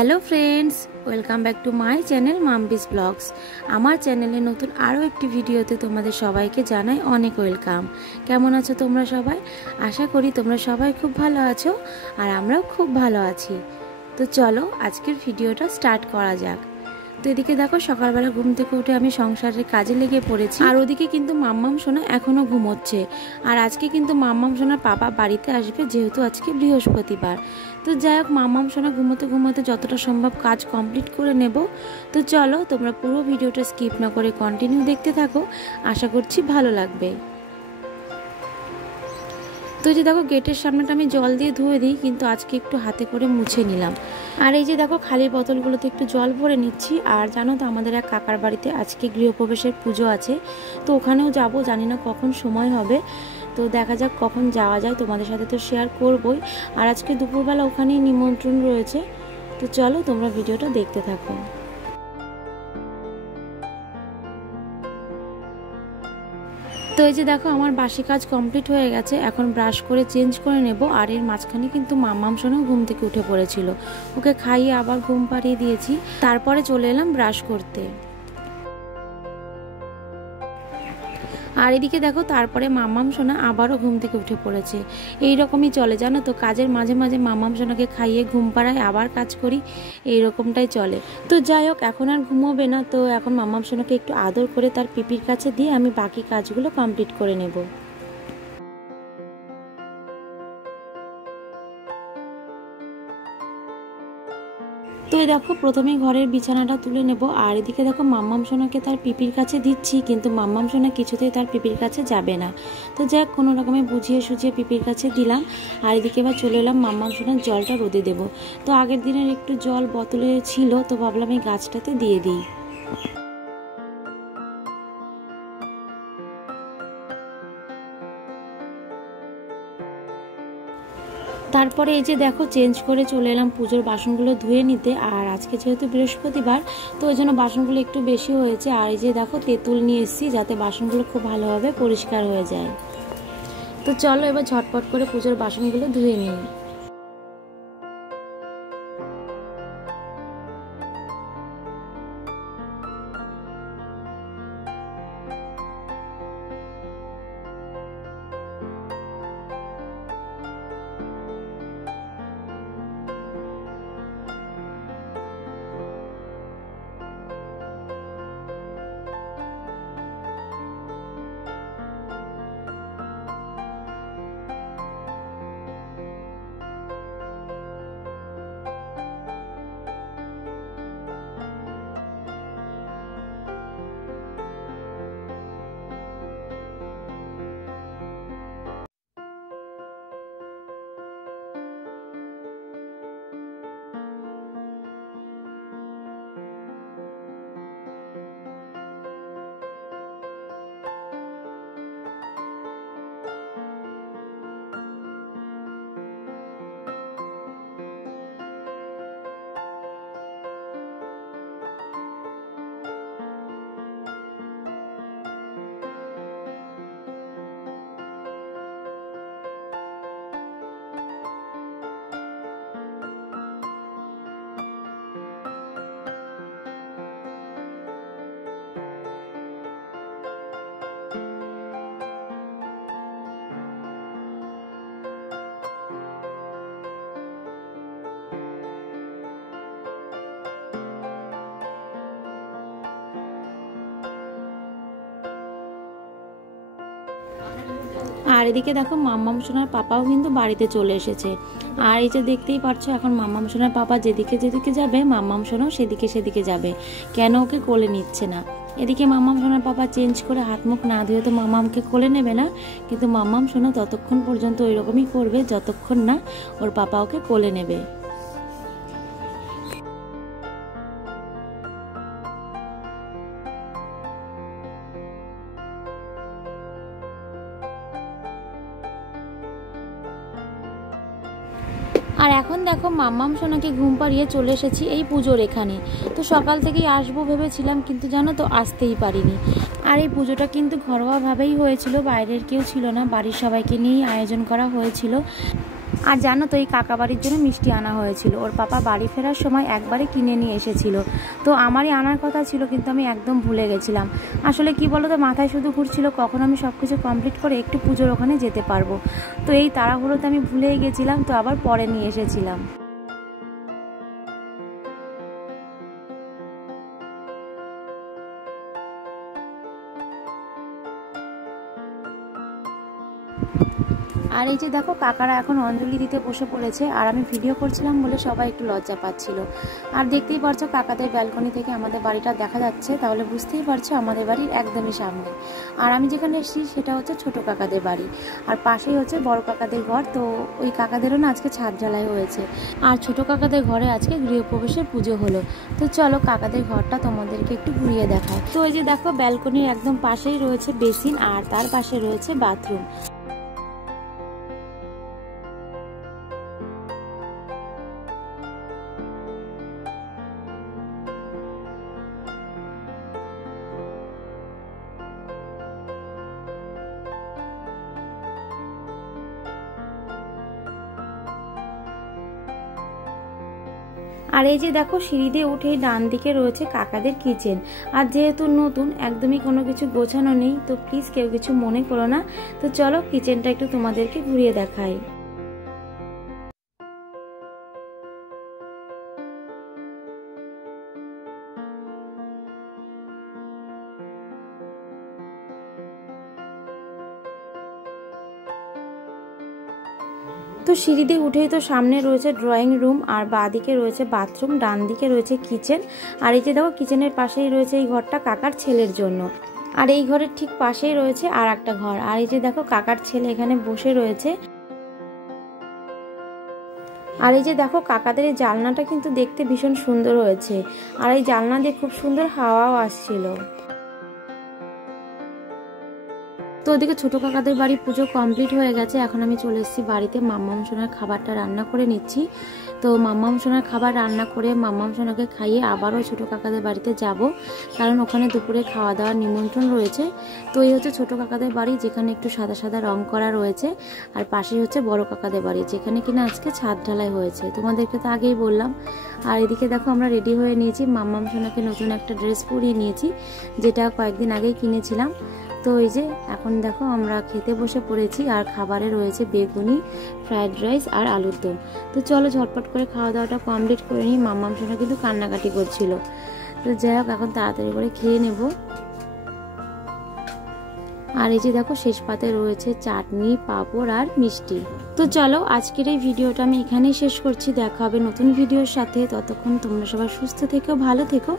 Hello friends, welcome back to my channel Mampi's vlogs. আমার চ্যানেলে নতুন আরও একটি ভিডিওতে তোমাদের সবাইকে জানাই অনেক ওয়েলকাম। কেমন আছো তোমরা সবাই? আশা করি তোমরা সবাই খুব ভালো আছো, আর আমরাও খুব ভালো আছি। তো চলো আজকের ভিডিওটা স্টার্ট করা যাক। তো এদিকে দেখো, সকালবেলা ঘুম থেকে উঠে আমি সংসারের কাজে লেগে পড়েছি, আর ওদিকে কিন্তু মাম্মাম সোনা এখনো ঘুমোচ্ছে। আর আজকে কিন্তু মাম্মাম সোনার পাপা বাড়িতে আসবে, যেহেতু আজকে বৃহস্পতিবার। তো যাই হোক, মাম্মাম সোনা ঘুমোতে ঘুমোতে যতটা সম্ভব কাজ কমপ্লিট করে নেব। তো চলো তোমরা পুরো ভিডিওটা স্কিপ না করে কন্টিনিউ দেখতে থাকো, আশা করছি ভালো লাগবে। তো যে দেখো, গেটের সামনেটা আমি জল দিয়ে ধুয়ে দিই, কিন্তু আজকে একটু হাতে করে মুছে নিলাম। আর এই যে দেখো, খালি বোতলগুলোতে একটু জল ভরে নিচ্ছি। আর জানো তো, আমাদের এক কাকার বাড়িতে আজকে গৃহপ্রবেশের পুজো আছে, তো ওখানেও যাব, জানি না কখন সময় হবে। তো দেখা যাক কখন যাওয়া যায়, তোমাদের সাথে তো শেয়ার করবই। আর আজকে দুপুরবেলা ওখানেই নিমন্ত্রণ রয়েছে। তো চলো তোমরা ভিডিওটা দেখতে থাকো। তো এই যে দেখো, আমার বাসি কাজ কমপ্লিট হয়ে গেছে, এখন ব্রাশ করে চেঞ্জ করে নেব। আর এর মাঝখানে কিন্তু মাম্মাম সোনা ঘুম থেকে উঠে পড়েছিল, ওকে খাইয়ে আবার ঘুম পাড়িয়ে দিয়েছি, তারপরে চলে এলাম ব্রাশ করতে। আর এদিকে দেখো, তারপরে মাম্মাম সোনা আবারও ঘুম থেকে উঠে পড়েছে। এই রকমই চলে, জানো তো, কাজের মাঝে মাঝে মাম্মাম সোনাকে খাইয়ে ঘুম পাড়াই আবার কাজ করি, এই রকমটাই চলে। তো যাই হোক, এখন আর ঘুমোবে না, তো এখন মাম্মাম সোনাকে একটু আদর করে তার পিপির কাছে দিয়ে আমি বাকি কাজগুলো কমপ্লিট করে নেব। তো দেখো, প্রথমেই ঘরের বিছানাটা তুলে নেব। আর এদিকে দেখো, মাম্মাম সোনাকে তার পিপির কাছে দিচ্ছি, কিন্তু মাম্মাম সোনা কিছুতেই তার পিপির কাছে যাবে না। তো যাক, কোনো রকমে বুঝিয়ে সুঝিয়ে পিপির কাছে দিলাম। আর এদিকে এবার চলে এলাম মাম্মাম সোনার জলটা রোদে দেবো। তো আগের দিনের একটু জল বোতলে ছিল, তো ভাবলাম এই গাছটাতে দিয়ে দিই। তারপরে এই যে দেখো, চেঞ্জ করে চলে এলাম পুজোর বাসনগুলো ধুয়ে নিতে। আর আজকে যেহেতু বৃহস্পতিবার, তো ওই জন্য বাসনগুলো একটু বেশি হয়েছে। আর এই যে দেখো, তেঁতুল নিয়ে এসেছি, যাতে বাসনগুলো খুব ভালোভাবে পরিষ্কার হয়ে যায়। তো চলো এবার ঝটপট করে পুজোর বাসনগুলো ধুয়ে নিই। আর এদিকে দেখো, মাম্মাম সোনার পাপাও কিন্তু বাড়িতে চলে এসেছে। আর এই যে দেখতেই পারছো, এখন মাম্মাম সোনার পাপা যেদিকে যেদিকে যাবে, মাম্মাম সোনাও সেদিকে সেদিকে যাবে। কেন ওকে কোলে নিচ্ছে না? এদিকে মাম্মাম সোনার পাপা চেঞ্জ করে হাত মুখ না ধুয়ে তো মাম্মামকে কোলে নেবে না, কিন্তু মাম্মাম সোনা ততক্ষণ পর্যন্ত ওই রকমই করবে যতক্ষণ না ওর পাপা ওকে কোলে নেবে। আর এখন দেখো, মাম্মাম সোনাকে ঘুম পাড়িয়ে চলে এসেছি এই পুজোর এখানে। তো সকাল থেকেই আসবো ভেবেছিলাম, কিন্তু জানো তো, আসতেই পারিনি। আর এই পুজোটা কিন্তু ঘরোয়াভাবেই হয়েছিল, বাইরের কেউ ছিল না, বাড়ির সবাইকে নিয়েই আয়োজন করা হয়েছিল। আর জানো তো এই কাকা বাড়ির জন্য মিষ্টি আনা হয়েছিল, ওর পাপা বাড়ি ফেরার সময় একবারে কিনে নিয়ে এসেছিল। তো আমারই আনার কথা ছিল কিন্তু আমি একদম ভুলে গেছিলাম। আসলে কি বলো তো, মাথায় শুধু ঘুরছিল কখন আমি সব কিছু কমপ্লিট করে একটু পুজোর ওখানে যেতে পারবো। তো এই তাড়াহুড়োতে আমি ভুলেই গেছিলাম, তো আবার পরে নিয়ে এসেছিলাম। আর এই যে দেখো কাকারা এখন অঞ্জলি দিতে বসে পড়েছে, আর আমি ভিডিও করছিলাম বলে সবাই একটু লজ্জা পাচ্ছিল। আর দেখতেই পারছো কাকাদের ব্যালকনি থেকে আমাদের বাড়িটা দেখা যাচ্ছে, তাহলে বুঝতেই পারছো আমাদের বাড়ির একদমই সামনে। আর আমি যেখানে এসেছি সেটা হচ্ছে ছোট কাকাদের বাড়ি, আর পাশেই হচ্ছে বড় কাকাদের ঘর। তো ওই কাকাদেরও না আজকে ছাদ ঢালাই হয়েছে, আর ছোট কাকাদের ঘরে আজকে গৃহপ্রবেশের পুজো হলো। তো চলো কাকাদের ঘরটা তোমাদেরকে একটু ঘুরিয়ে দেখায়। তো এই যে দেখো ব্যালকনির একদম পাশেই রয়েছে বেসিন, আর তার পাশে রয়েছে বাথরুম। আর এই যে দেখো সিঁড়ি দিয়ে উঠেই ডান দিকে রয়েছে কাকাদের কিচেন। আর যেহেতু নতুন, একদমই কোনো কিছু গোছানো নেই, তো প্লিজ কেউ কিছু মনে করো না। তো চলো কিচেনটা একটু তোমাদেরকে ঘুরিয়ে দেখাই। তো সিঁড়ি দিয়ে উঠেই তো সামনে রয়েছে ড্রয়িং রুম, আর বাঁ দিকে রয়েছে বাথরুম, ডান দিকে রয়েছে কিচেন। আর এই যে দেখো কিচেনের পাশেই রয়েছে এই ঘরটা কাকার ছেলের জন্য। আর এই ঘরের ঠিক পাশেই রয়েছে আর একটা ঘর। আর এই যে দেখো কাকার ছেলে এখানে বসে রয়েছে। আর এই যে দেখো কাকাদের এই জানলাটা কিন্তু দেখতে ভীষণ সুন্দর হয়েছে, আর এই জানলা দিয়ে খুব সুন্দর হাওয়াও আসছিল। তো ওদিকে ছোট কাকাদের বাড়ি পুজো কমপ্লিট হয়ে গেছে, এখন আমি চলে এসেছি বাড়িতে মাম্মাম সোনার খাবারটা রান্না করে নিচ্ছি। তো মাম্মাম সোনার খাবার রান্না করে মাম্মাম সোনাকে খাইয়ে আবারও ছোট কাকাদের বাড়িতে যাব, কারণ ওখানে দুপুরে খাওয়া দাওয়ার নিমন্ত্রণ রয়েছে। তো এই হচ্ছে ছোট কাকাদের বাড়ি, যেখানে একটু সাদা সাদা রং করা রয়েছে। আর পাশেই হচ্ছে বড় কাকাদের বাড়ি, যেখানে কিনা আজকে ছাদ ঢালাই হয়েছে, তোমাদেরকে তো আগেই বললাম। আর এদিকে দেখো আমরা রেডি হয়ে নিয়েছি, মাম্মাম সোনাকে নতুন একটা ড্রেস পরিয়ে নিয়েছি, যেটা কয়েকদিন আগেই কিনেছিলাম। তো এই যে এখন দেখো আমরা খেতে বসে পড়েছি, আর খাবারে রয়েছে বেগুনি, ফ্রাইড রাইস আর আলুর দম। তো চলো ঝটপট করে খাওয়া দাওয়াটা কমপ্লিট করে নিই। মাম্মাম সোনা কিন্তু কান্নাকাটি করছিল, তো যাই হোক এখন তাড়াতাড়ি করে খেয়ে নেব। আর এই যে দেখো শেষ পাতে রয়েছে চাটনি, পাঁপড় আর মিষ্টি। তো চলো আজকের এই ভিডিওটা আমি এখানেই শেষ করছি, দেখা হবে নতুন ভিডিওর সাথে। ততক্ষণ তোমরা সবাই সুস্থ থেকো, ভালো থেকো,